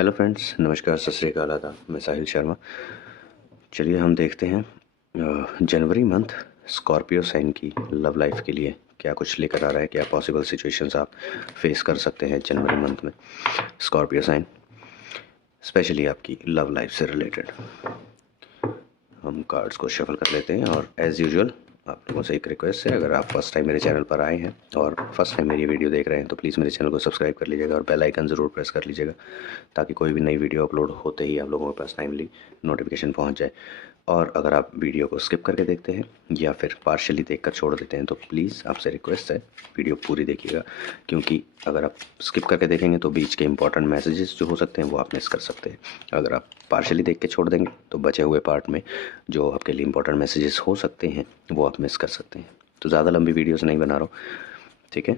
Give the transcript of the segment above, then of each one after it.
Hello friends, नमस्कार, सत श्री अकाल, आदाब। मैं साहिल शर्मा। चलिए हम देखते हैं जनवरी मंथ स्कॉर्पियो साइन की लव लाइफ के लिए क्या कुछ लेकर आ रहा है, क्या पॉसिबल सिचुएशंस आप फेस कर सकते हैं जनवरी मंथ में स्कॉर्पियो साइन, स्पेशली आपकी लव लाइफ से रिलेटेड। हम कार्ड्स को शफल कर लेते हैं और एज़ यूजुअल आप लोगों से एक रिक्वेस्ट है, अगर आप फर्स्ट टाइम मेरे चैनल पर आए हैं और फर्स्ट टाइम मेरी वीडियो देख रहे हैं तो प्लीज़ मेरे चैनल को सब्सक्राइब कर लीजिएगा और बेल आइकन ज़रूर प्रेस कर लीजिएगा, ताकि कोई भी नई वीडियो अपलोड होते ही आप लोगों के पास टाइमली नोटिफिकेशन पहुंच जाए। और अगर आप वीडियो को स्किप करके देखते हैं या फिर पार्शियली देखकर छोड़ देते हैं तो प्लीज़ आपसे रिक्वेस्ट है वीडियो पूरी देखिएगा, क्योंकि अगर आप स्किप करके देखेंगे तो बीच के इंपॉर्टेंट मैसेजेस जो हो सकते हैं वो आप मिस कर सकते हैं। अगर आप पार्शियली देख के छोड़ देंगे तो बचे हुए पार्ट में जो आपके लिए इंपॉर्टेंट मैसेजेस हो सकते हैं वो आप मिस कर सकते हैं। तो ज़्यादा लंबी वीडियोस नहीं बना रहा हूँ, ठीक है?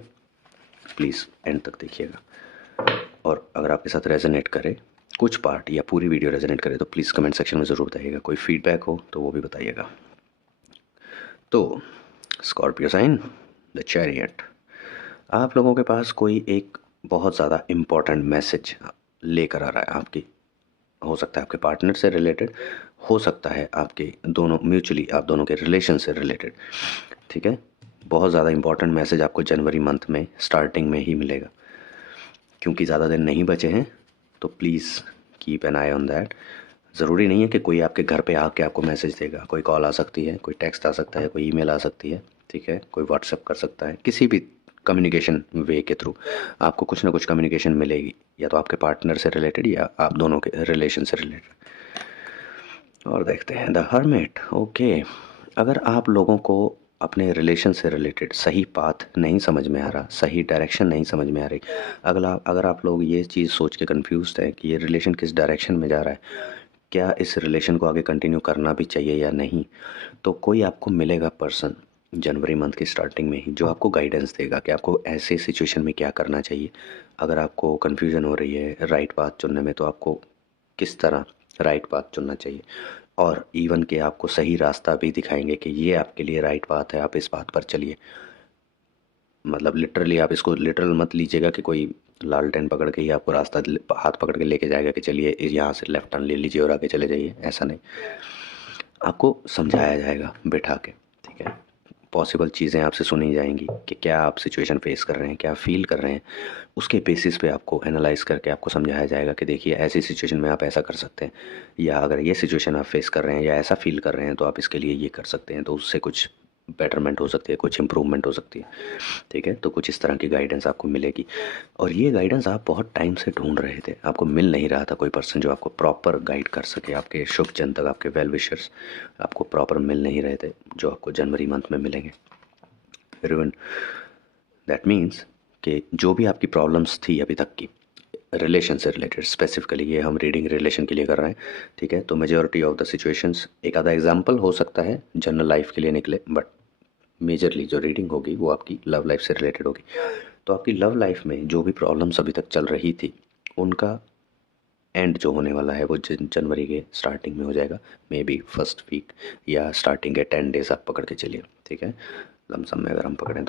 प्लीज़ एंड तक देखिएगा। और अगर आपके साथ रेजोनेट करे कुछ पार्ट या पूरी वीडियो रेजोनेट करे तो प्लीज़ कमेंट सेक्शन में ज़रूर बताइएगा। कोई फीडबैक हो तो वो भी बताइएगा। तो स्कॉर्पियो साइन, द चैरियट, आप लोगों के पास कोई एक बहुत ज़्यादा इम्पॉर्टेंट मैसेज लेकर आ रहा है आपकी, हो सकता है आपके पार्टनर से रिलेटेड, हो सकता है आपके दोनों म्यूचुअली आप दोनों के रिलेशन से रिलेटेड, ठीक है? बहुत ज़्यादा इंपॉर्टेंट मैसेज आपको जनवरी मंथ में स्टार्टिंग में ही मिलेगा, क्योंकि ज़्यादा दिन नहीं बचे हैं। तो please keep an I on that. ज़रूरी नहीं है कि कोई आपके घर पे आके आपको मैसेज देगा, कोई कॉल आ सकती है, कोई टेक्स्ट आ सकता है, कोई ईमेल आ सकती है, ठीक है? कोई व्हाट्सएप कर सकता है, किसी भी कम्युनिकेशन वे के थ्रू आपको कुछ ना कुछ कम्युनिकेशन मिलेगी, या तो आपके पार्टनर से रिलेटेड या आप दोनों के रिलेशन से रिलेटेड। और देखते हैं द हर्मिट। ओके, अगर आप लोगों को अपने रिलेशन से रिलेटेड सही पाथ नहीं समझ में आ रहा, सही डायरेक्शन नहीं समझ में आ रही, अगर आप लोग ये चीज़ सोच के कंफ्यूज्ड हैं कि ये रिलेशन किस डायरेक्शन में जा रहा है, क्या इस रिलेशन को आगे कंटिन्यू करना भी चाहिए या नहीं, तो कोई आपको मिलेगा पर्सन जनवरी मंथ की स्टार्टिंग में ही जो आपको गाइडेंस देगा कि आपको ऐसे सिचुएशन में क्या करना चाहिए। अगर आपको कन्फ्यूज़न हो रही है राइट पाथ चुनने में तो आपको किस तरह राइट पाथ चुनना चाहिए, और इवन के आपको सही रास्ता भी दिखाएंगे कि ये आपके लिए राइट पाथ है, आप इस बात पर चलिए। मतलब लिटरली आप इसको लिटरल मत लीजिएगा कि कोई लालटेन पकड़ के ही आपको रास्ता हाथ पकड़ के लेके जाएगा कि चलिए यहाँ से लेफ्ट टर्न ले लीजिए और आगे चले जाइए, ऐसा नहीं। आपको समझाया जाएगा बैठा के, ठीक है? पॉसिबल चीज़ें आपसे सुनी जाएंगी कि क्या आप सिचुएशन फेस कर रहे हैं, क्या फील कर रहे हैं, उसके बेसिस पे आपको एनालाइज करके आपको समझाया जाएगा कि देखिए ऐसी सिचुएशन में आप ऐसा कर सकते हैं, या अगर ये सिचुएशन आप फेस कर रहे हैं या ऐसा फील कर रहे हैं तो आप इसके लिए ये कर सकते हैं, तो उससे कुछ बेटरमेंट हो सकती है, कुछ इम्प्रूवमेंट हो सकती है, ठीक है? तो कुछ इस तरह की गाइडेंस आपको मिलेगी। और ये गाइडेंस आप बहुत टाइम से ढूंढ रहे थे, आपको मिल नहीं रहा था कोई पर्सन जो आपको प्रॉपर गाइड कर सके, आपके शुभचिंतक, आपके वेल विशर्स आपको प्रॉपर मिल नहीं रहे थे, जो आपको जनवरी मंथ में मिलेंगे। इवन दैट मीन्स कि जो भी आपकी प्रॉब्लम्स थी अभी तक की रिलेशन से रिलेटेड, स्पेसिफिकली ये हम रीडिंग रिलेशन के लिए कर रहे हैं, ठीक है? तो मेजॉरिटी ऑफ द सिचुएशंस, एक आधा एग्जांपल हो सकता है जनरल लाइफ के लिए निकले, बट मेजरली जो रीडिंग होगी वो आपकी लव लाइफ से रिलेटेड होगी। तो आपकी लव लाइफ में जो भी प्रॉब्लम्स अभी तक चल रही थी उनका एंड जो होने वाला है वो जनवरी के स्टार्टिंग में हो जाएगा, मे बी फर्स्ट वीक या स्टार्टिंग के 10 डेज आप पकड़ के चलिए, ठीक है? लमसम में अगर हम पकड़ें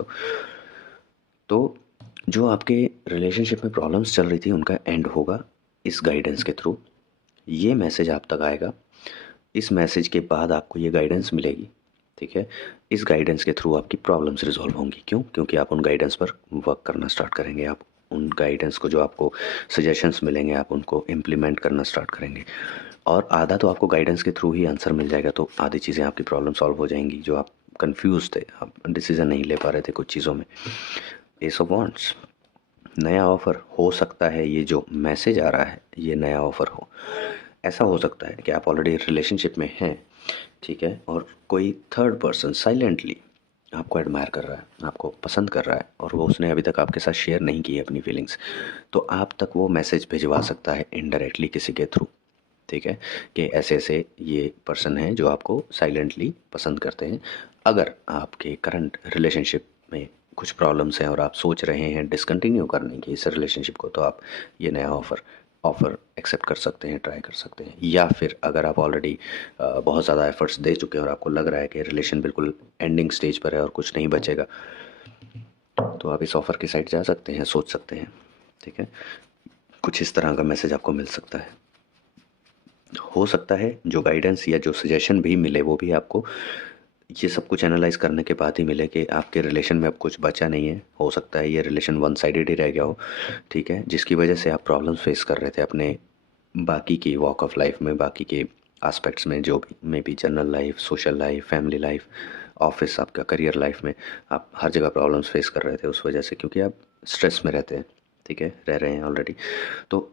तो जो आपके रिलेशनशिप में प्रॉब्लम्स चल रही थी उनका एंड होगा इस गाइडेंस के थ्रू। ये मैसेज आप तक आएगा, इस मैसेज के बाद आपको ये गाइडेंस मिलेगी, ठीक है? इस गाइडेंस के थ्रू आपकी प्रॉब्लम्स रिजॉल्व होंगी। क्यों? क्योंकि आप उन गाइडेंस पर वर्क करना स्टार्ट करेंगे, आप उन गाइडेंस को, जो आपको सजेशंस मिलेंगे, आप उनको इम्प्लीमेंट करना स्टार्ट करेंगे। और आधा तो आपको गाइडेंस के थ्रू ही आंसर मिल जाएगा, तो आधी चीज़ें आपकी प्रॉब्लम सॉल्व हो जाएंगी। जो आप कंफ्यूज थे, आप डिसीजन नहीं ले पा रहे थे कुछ चीज़ों में, एस ऑफ वांड्स, नया ऑफ़र हो सकता है। ये जो मैसेज आ रहा है ये नया ऑफ़र हो, ऐसा हो सकता है कि आप ऑलरेडी रिलेशनशिप में हैं, ठीक है? और कोई थर्ड पर्सन साइलेंटली आपको एडमायर कर रहा है, आपको पसंद कर रहा है, और वो उसने अभी तक आपके साथ शेयर नहीं की है अपनी फीलिंग्स, तो आप तक वो मैसेज भिजवा सकता है इनडायरेक्टली किसी के थ्रू, ठीक है? कि ऐसे ऐसे ये पर्सन है जो आपको साइलेंटली पसंद करते हैं। अगर आपके करंट रिलेशनशिप में कुछ प्रॉब्लम्स हैं और आप सोच रहे हैं डिसकंटिन्यू करने की इस रिलेशनशिप को, तो आप ये नया ऑफ़र एक्सेप्ट कर सकते हैं, ट्राई कर सकते हैं। या फिर अगर आप ऑलरेडी बहुत ज़्यादा एफर्ट्स दे चुके हैं और आपको लग रहा है कि रिलेशन बिल्कुल एंडिंग स्टेज पर है और कुछ नहीं बचेगा, तो आप इस ऑफ़र की साइड जा सकते हैं, सोच सकते हैं, ठीक है? कुछ इस तरह का मैसेज आपको मिल सकता है। हो सकता है जो गाइडेंस या जो सजेशन भी मिले वो भी आपको ये सब कुछ एनालाइज करने के बाद ही मिले कि आपके रिलेशन में अब कुछ बचा नहीं है। हो सकता है ये रिलेशन वन साइडेड ही रह गया हो, ठीक है, जिसकी वजह से आप प्रॉब्लम्स फेस कर रहे थे अपने बाकी की वॉक ऑफ लाइफ में, बाकी के एस्पेक्ट्स में, जो भी may be general life, social life, family life, office, आपका करियर लाइफ में आप हर जगह प्रॉब्लम्स फेस कर रहे थे उस वजह से, क्योंकि आप स्ट्रेस में रहते हैं, ठीक है, रह रहे हैं ऑलरेडी। तो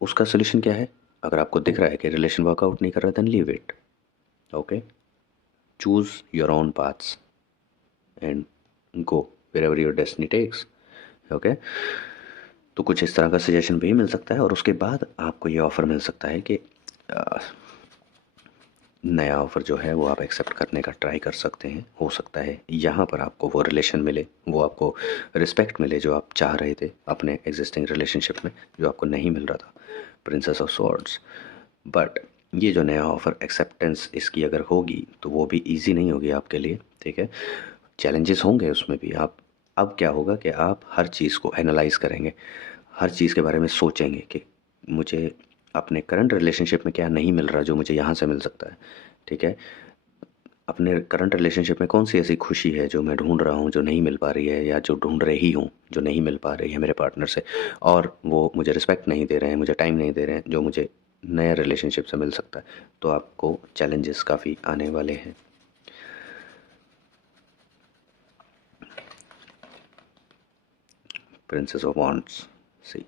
उसका सोल्यूशन क्या है? अगर आपको दिख रहा है कि रिलेशन वर्कआउट नहीं कर रहा, then leave it. Okay, choose your own paths and go where your destiny takes. Okay, तो कुछ इस तरह का सजेशन भी मिल सकता है और उसके बाद आपको ये ऑफ़र मिल सकता है कि नया ऑफ़र जो है वो आप एक्सेप्ट करने का ट्राई कर सकते हैं। हो सकता है यहाँ पर आपको वो रिलेशन मिले, वो आपको रिस्पेक्ट मिले जो आप चाह रहे थे अपने एग्जिस्टिंग रिलेशनशिप में, जो आपको नहीं मिल रहा था, प्रिंसेस ऑफ स्वॉर्ड्स। बट ये जो नया ऑफ़र, एक्सेप्टेंस इसकी अगर होगी तो वो भी ईजी नहीं होगी आपके लिए, ठीक है, चैलेंजेस होंगे उसमें भी। आप अब क्या होगा कि आप हर चीज़ को एनालाइज करेंगे, हर चीज़ के बारे में सोचेंगे कि मुझे अपने करंट रिलेशनशिप में क्या नहीं मिल रहा जो मुझे यहाँ से मिल सकता है, ठीक है, अपने करंट रिलेशनशिप में कौन सी ऐसी खुशी है जो मैं ढूंढ रहा हूँ जो नहीं मिल पा रही है, या जो ढूंढ रही हूँ जो नहीं मिल पा रही है मेरे पार्टनर से, और वो मुझे रिस्पेक्ट नहीं दे रहे हैं, मुझे टाइम नहीं दे रहे हैं, जो मुझे नए रिलेशनशिप से मिल सकता है। तो आपको चैलेंजेस काफ़ी आने वाले हैं। Princess of wands, see,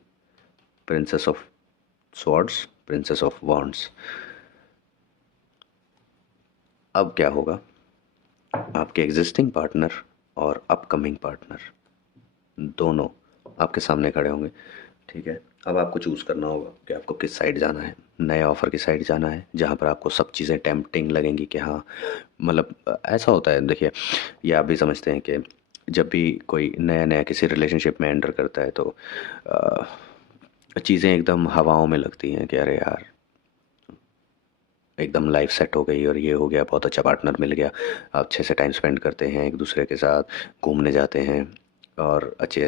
princess of swords, princess of wands. अब क्या होगा, आपके एग्जिस्टिंग पार्टनर और अपकमिंग पार्टनर दोनों आपके सामने खड़े होंगे, ठीक है। अब आपको चूज़ करना होगा कि आपको किस साइड जाना है। नए ऑफ़र की साइड जाना है जहाँ पर आपको सब चीज़ें टेम्पटिंग लगेंगी कि हाँ, मतलब ऐसा होता है, देखिए, ये आप भी समझते हैं कि जब भी कोई नया नया किसी रिलेशनशिप में एंटर करता है तो चीज़ें एकदम हवाओं में लगती हैं कि अरे यार, एकदम लाइफ सेट हो गई और ये हो गया, बहुत अच्छा पार्टनर मिल गया, अच्छे से टाइम स्पेंड करते हैं एक दूसरे के साथ, घूमने जाते हैं और अच्छे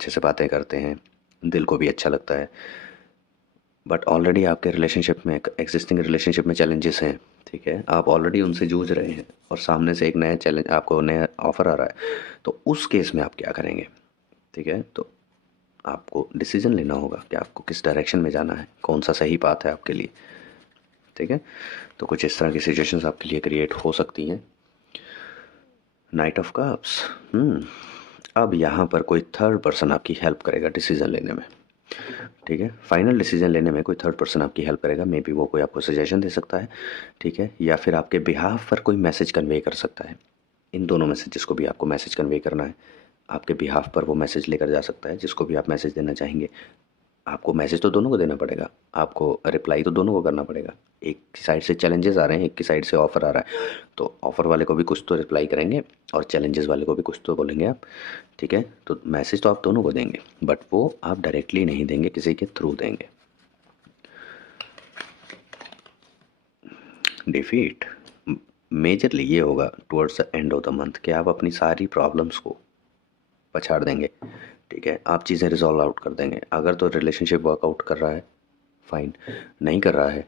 से बातें करते हैं, दिल को भी अच्छा लगता है। बट ऑलरेडी आपके रिलेशनशिप में, एग्जिस्टिंग रिलेशनशिप में चैलेंजेस हैं, ठीक है, आप ऑलरेडी उनसे जूझ रहे हैं और सामने से एक नया चैलेंज, आपको नया ऑफ़र आ रहा है, तो उस केस में आप क्या करेंगे, ठीक है। तो आपको डिसीजन लेना होगा कि आपको किस डायरेक्शन में जाना है, कौन सा सही पाथ है आपके लिए, ठीक है। तो कुछ इस तरह की सिचुएशंस आपके लिए क्रिएट हो सकती हैं। नाइट ऑफ कप्स, अब यहाँ पर कोई थर्ड पर्सन आपकी हेल्प करेगा डिसीजन लेने में, ठीक है, फाइनल डिसीजन लेने में कोई थर्ड पर्सन आपकी हेल्प करेगा। मे बी वो कोई आपको सजेशन दे सकता है, ठीक है, या फिर आपके बिहाफ पर कोई मैसेज कन्वे कर सकता है। इन दोनों में से जिसको भी आपको मैसेज कन्वे करना है, आपके बिहाफ पर वो मैसेज लेकर जा सकता है, जिसको भी आप मैसेज देना चाहेंगे। आपको मैसेज तो दोनों को देना पड़ेगा, आपको रिप्लाई तो दोनों को करना पड़ेगा। एक की साइड से चैलेंजेस आ रहे हैं, एक की साइड से ऑफ़र आ रहा है, तो ऑफ़र वाले को भी कुछ तो रिप्लाई करेंगे और चैलेंजेस वाले को भी कुछ तो बोलेंगे आप, ठीक है। तो मैसेज तो आप दोनों को देंगे, बट वो आप डायरेक्टली नहीं देंगे, किसी के थ्रू देंगे। डिफीट मेजरली ये होगा towards the end of the month कि आप अपनी सारी प्रॉब्लम्स को पछाड़ देंगे, ठीक है, आप चीज़ें रिजॉल्व आउट कर देंगे। अगर तो रिलेशनशिप वर्कआउट कर रहा है, फाइन, नहीं कर रहा है,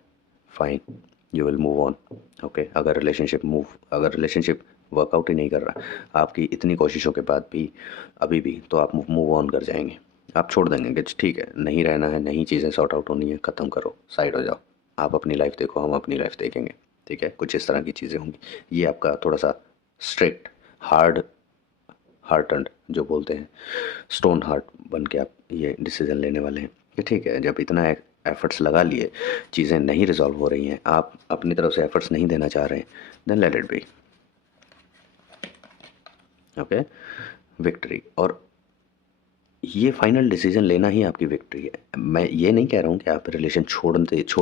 fine, you will move on. Okay, अगर रिलेशनशिप वर्कआउट ही नहीं कर रहा आपकी इतनी कोशिशों के बाद भी, अभी भी, तो आप मूव ऑन कर जाएंगे, आप छोड़ देंगे कि ठीक है, नहीं रहना है, नहीं चीज़ें सॉर्ट आउट होनी है, ख़त्म करो, साइड हो जाओ, आप अपनी लाइफ देखो, हम अपनी लाइफ देखेंगे, ठीक है। कुछ इस तरह की चीज़ें होंगी। ये आपका थोड़ा सा स्ट्रिक्ट, हार्ड हार्टंड जो बोलते हैं, स्टोन हार्ट बन के आप ये डिसीज़न लेने वाले हैं कि ठीक है, जब इतना एफर्ट्स लगा लिए, चीज़ें नहीं रिजॉल्व हो रही हैं, आप अपनी तरफ से एफर्ट्स नहीं देना चाह रहे हैं, then let it be. Okay, victory, और ये फाइनल डिसीजन लेना ही आपकी विक्ट्री है। मैं ये नहीं कह रहा हूँ कि आप रिलेशन छोड़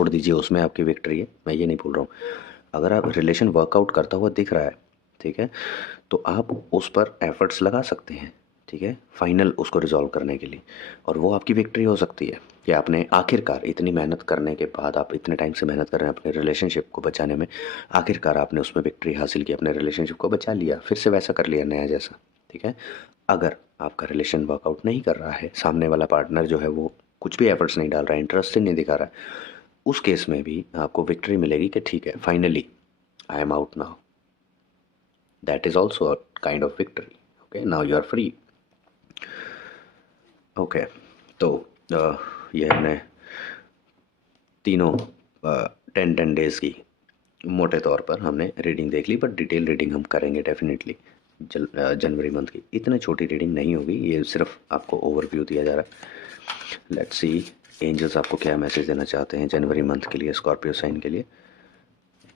दीजिए, उसमें आपकी विक्ट्री है, मैं ये नहीं बोल रहा हूँ। अगर आप रिलेशन वर्कआउट करता हुआ दिख रहा है, ठीक है, तो आप उस पर एफर्ट्स लगा सकते हैं, ठीक है, फाइनल उसको रिजॉल्व करने के लिए, और वो आपकी विक्ट्री हो सकती है कि आपने आखिरकार इतनी मेहनत करने के बाद, आप इतने टाइम से मेहनत कर रहे हैं अपने रिलेशनशिप को बचाने में, आखिरकार आपने उसमें विक्ट्री हासिल की, अपने रिलेशनशिप को बचा लिया, फिर से वैसा कर लिया नया जैसा, ठीक है। अगर आपका रिलेशन वर्कआउट नहीं कर रहा है, सामने वाला पार्टनर जो है वो कुछ भी एफर्ट्स नहीं डाल रहा है, इंटरेस्ट ही नहीं दिखा रहा है, उस केस में भी आपको विक्ट्री मिलेगी कि ठीक है, finally I am out now, that is also a kind of victory. Okay, now you are free. Okay, तो ये हमने तीनों 10 डेज़ की मोटे तौर पर हमने रीडिंग देख ली, बट डिटेल रीडिंग हम करेंगे डेफिनेटली जनवरी मंथ की। इतनी छोटी रीडिंग नहीं होगी, ये सिर्फ आपको ओवरव्यू दिया जा रहा है। लेट्स सी एंजल्स आपको क्या मैसेज देना चाहते हैं जनवरी मंथ के लिए, स्कॉर्पियो साइन के लिए।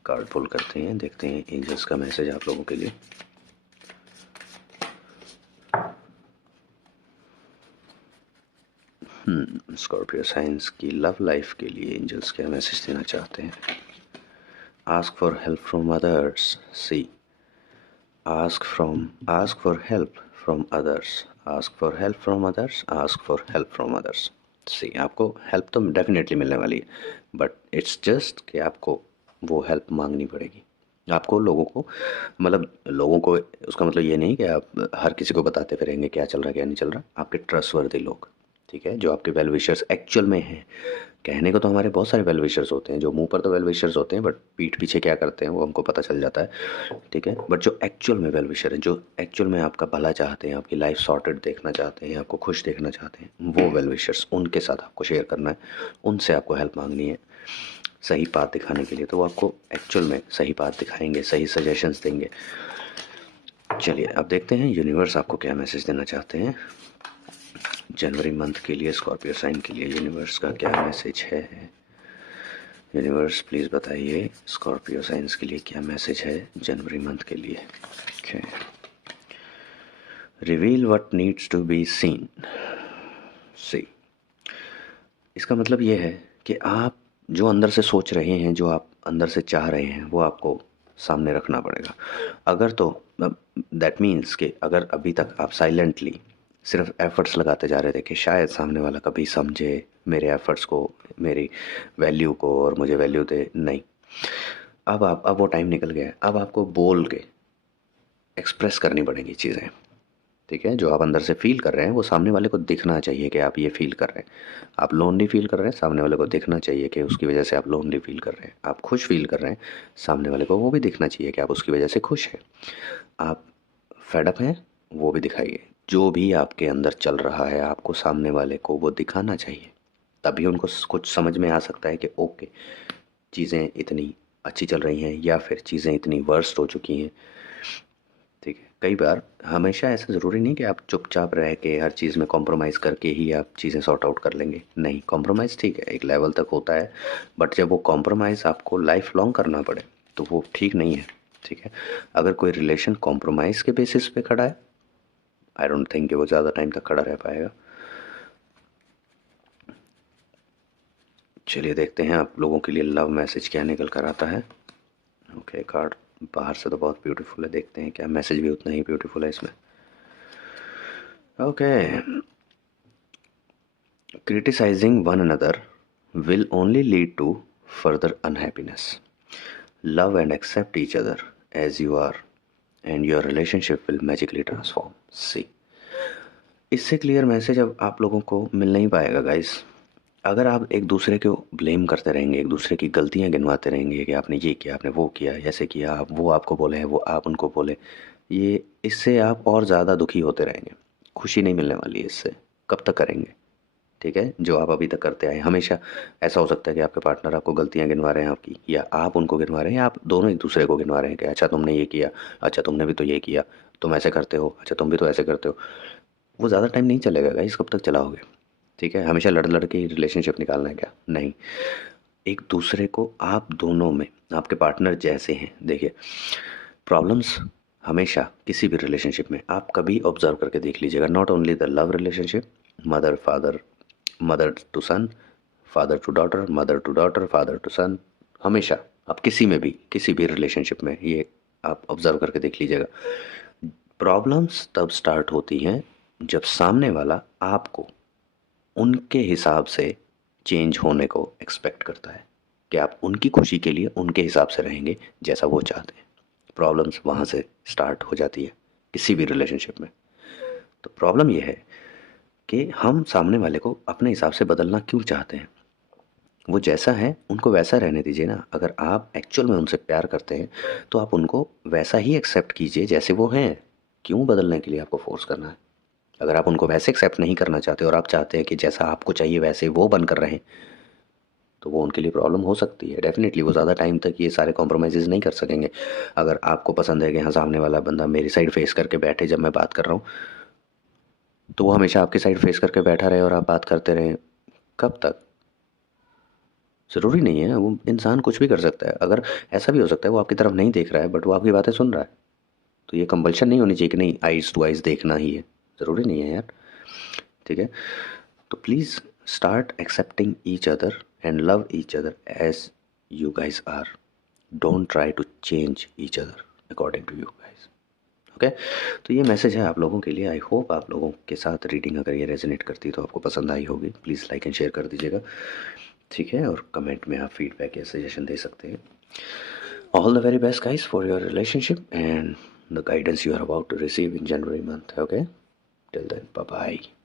कार्ड पुल करते हैं, देखते हैं एंजल्स का मैसेज आप लोगों के लिए। स्कॉर्पियो साइंस की लव लाइफ के लिए एंजल्स क्या मैसेज देना चाहते हैं। Ask for help from others, see ask for help from others, ask for help from others, ask for help from others। सी आपको हेल्प तो डेफिनेटली मिलने वाली है, बट इट्स जस्ट कि आपको वो हेल्प मांगनी पड़ेगी। आपको लोगों को, मतलब लोगों को, उसका मतलब ये नहीं कि आप हर किसी को बताते फिरेंगे क्या चल रहा है क्या नहीं चल रहा। आपके ट्रस्टवर्दी लोग, ठीक है, जो आपके वेल विशर्स एक्चुअल में हैं। कहने को तो हमारे बहुत सारे वेल विशर्स होते हैं, जो मुंह पर तो वेल विशर्स होते हैं, बट पीठ पीछे क्या करते हैं वो हमको पता चल जाता है, ठीक है। बट जो एक्चुअल में वेल विशर हैं, जो एक्चुअल में आपका भला चाहते हैं, आपकी लाइफ सॉर्टेड देखना चाहते हैं, आपको खुश देखना चाहते हैं, वो वेल विशर्स, उनके साथ आपको शेयर करना है, उनसे आपको हेल्प मांगनी है सही पाथ दिखाने के लिए। तो वो आपको एक्चुअल में सही पाथ दिखाएंगे, सही सजेशंस देंगे। चलिए अब देखते हैं यूनिवर्स आपको क्या मैसेज देना चाहते हैं जनवरी मंथ के लिए, स्कॉर्पियो साइन के लिए। यूनिवर्स का क्या मैसेज है? यूनिवर्स प्लीज़ बताइए स्कॉर्पियो साइंस के लिए क्या मैसेज है जनवरी मंथ के लिए। Okay, reveal what needs to be seen. See, इसका मतलब ये है कि आप जो अंदर से सोच रहे हैं, जो आप अंदर से चाह रहे हैं, वो आपको सामने रखना पड़ेगा। अगर तो दैट मीन्स कि अगर अभी तक आप साइलेंटली सिर्फ एफर्ट्स लगाते जा रहे थे कि शायद सामने वाला कभी समझे मेरे एफर्ट्स को, मेरी वैल्यू को और मुझे वैल्यू दे, नहीं। अब वो टाइम निकल गया है। अब आपको बोल के एक्सप्रेस करनी पड़ेंगी चीज़ें, ठीक है। जो आप अंदर से फील कर रहे हैं वो सामने वाले को दिखना चाहिए कि आप ये फील कर रहे हैं। आप लोनली फील कर रहे हैं, सामने वाले को दिखना चाहिए कि उसकी वजह से आप लोनली फील कर रहे हैं। आप खुश फील कर रहे हैं, सामने वाले को वो भी दिखना चाहिए कि आप उसकी वजह से खुश हैं। आप फेड अप हैं, वो भी दिखाइए। जो भी आपके अंदर चल रहा है आपको सामने वाले को वो दिखाना चाहिए, तभी उनको कुछ समझ में आ सकता है कि ओके चीज़ें इतनी अच्छी चल रही हैं या फिर चीज़ें इतनी वर्स्ट हो चुकी हैं, ठीक है। कई बार हमेशा ऐसा ज़रूरी नहीं कि आप चुपचाप रह के हर चीज़ में कॉम्प्रोमाइज़ करके ही आप चीज़ें सॉर्ट आउट कर लेंगे। नहीं, कॉम्प्रोमाइज़ ठीक है, एक लेवल तक होता है, बट जब वो कॉम्प्रोमाइज़ आपको लाइफ लॉन्ग करना पड़े तो वो ठीक नहीं है, ठीक है। अगर कोई रिलेशन कॉम्प्रोमाइज़ के बेसिस पे खड़ा है, आई डोंट थिंक कि वो ज़्यादा टाइम तक खड़ा रह पाएगा। चलिए देखते हैं आप लोगों के लिए लव मैसेज क्या निकल कर आता है। ओके, कार्ड बाहर से तो बहुत ब्यूटीफुल है, देखते हैं क्या मैसेज भी उतना ही ब्यूटीफुल है इसमें। Okay, criticizing one another will only lead to further unhappiness. Love and accept each other as you are, and your relationship will magically transform. See, इससे क्लियर मैसेज अब आप लोगों को मिल नहीं पाएगा गाइस। अगर आप एक दूसरे को ब्लेम करते रहेंगे, एक दूसरे की गलतियां गिनवाते रहेंगे कि आपने ये किया, आपने वो किया, ऐसे किया, आप वो आपको बोले हैं, वो आप उनको बोले, ये इससे आप और ज़्यादा दुखी होते रहेंगे। खुशी नहीं मिलने वाली है इससे। कब तक करेंगे, ठीक है। जो आप अभी तक करते आए, हमेशा ऐसा हो सकता है कि आपके पार्टनर आपको गलतियां गिनवा रहे हैं आपकी, या आप उनको गिनवा रहे हैं, या आप दोनों एक दूसरे को गिनवा रहे हैं कि अच्छा तुमने ये किया, अच्छा तुमने भी तो ये किया, तुम ऐसे करते हो, अच्छा तुम भी तो ऐसे करते हो। वो ज़्यादा टाइम नहीं चलेगा गाइस, कब तक चलाओगे, ठीक है। हमेशा लड़ लड़ के रिलेशनशिप निकालना है क्या? नहीं, एक दूसरे को, आप दोनों में आपके पार्टनर जैसे हैं। देखिए, प्रॉब्लम्स हमेशा किसी भी रिलेशनशिप में आप कभी ऑब्जर्व करके देख लीजिएगा, not only the love relationship, mother father, mother to son, father to daughter, mother to daughter, father to son, हमेशा आप किसी में भी, किसी भी रिलेशनशिप में ये आप ऑब्जर्व करके देख लीजिएगा। प्रॉब्लम्स तब स्टार्ट होती हैं जब सामने वाला आपको उनके हिसाब से चेंज होने को एक्सपेक्ट करता है, कि आप उनकी खुशी के लिए उनके हिसाब से रहेंगे जैसा वो चाहते हैं। प्रॉब्लम्स वहाँ से स्टार्ट हो जाती है किसी भी रिलेशनशिप में। तो प्रॉब्लम ये है कि हम सामने वाले को अपने हिसाब से बदलना क्यों चाहते हैं। वो जैसा है उनको वैसा रहने दीजिए ना। अगर आप एक्चुअल में उनसे प्यार करते हैं तो आप उनको वैसा ही एक्सेप्ट कीजिए जैसे वो हैं। क्यों बदलने के लिए आपको फोर्स करना है। अगर आप उनको वैसे एक्सेप्ट नहीं करना चाहते और आप चाहते हैं कि जैसा आपको चाहिए वैसे वो बनकर रहें, तो वो उनके लिए प्रॉब्लम हो सकती है। डेफिनेटली वो ज़्यादा टाइम तक ये सारे कॉम्प्रोमाइज़ नहीं कर सकेंगे। अगर आपको पसंद है कि हाँ सामने वाला बंदा मेरी साइड फेस करके बैठे जब मैं बात कर रहा हूँ, तो वो हमेशा आपकी साइड फेस करके बैठा रहे और आप बात करते रहें, कब तक। ज़रूरी नहीं है, वो इंसान कुछ भी कर सकता है। अगर ऐसा भी हो सकता है वो आपकी तरफ नहीं देख रहा है बट वो आपकी बातें सुन रहा है, तो ये कंपल्शन नहीं होनी चाहिए कि नहीं आइज़ टू आइज़ देखना ही है। ज़रूरी नहीं है यार। ठीक है, तो please start accepting each other and love each other as you guys are. Don't try to change each other according to you guys. Okay, तो ये मैसेज है आप लोगों के लिए। आई होप आप लोगों के साथ रीडिंग अगर ये रेजोनेट करती तो आपको पसंद आई होगी। प्लीज़ लाइक एंड शेयर कर दीजिएगा। ठीक है, और कमेंट में आप फीडबैक या सजेशन दे सकते हैं। All the very best guys for your relationship and the guidance you are about to receive in January month. Okay, till then, bye bye.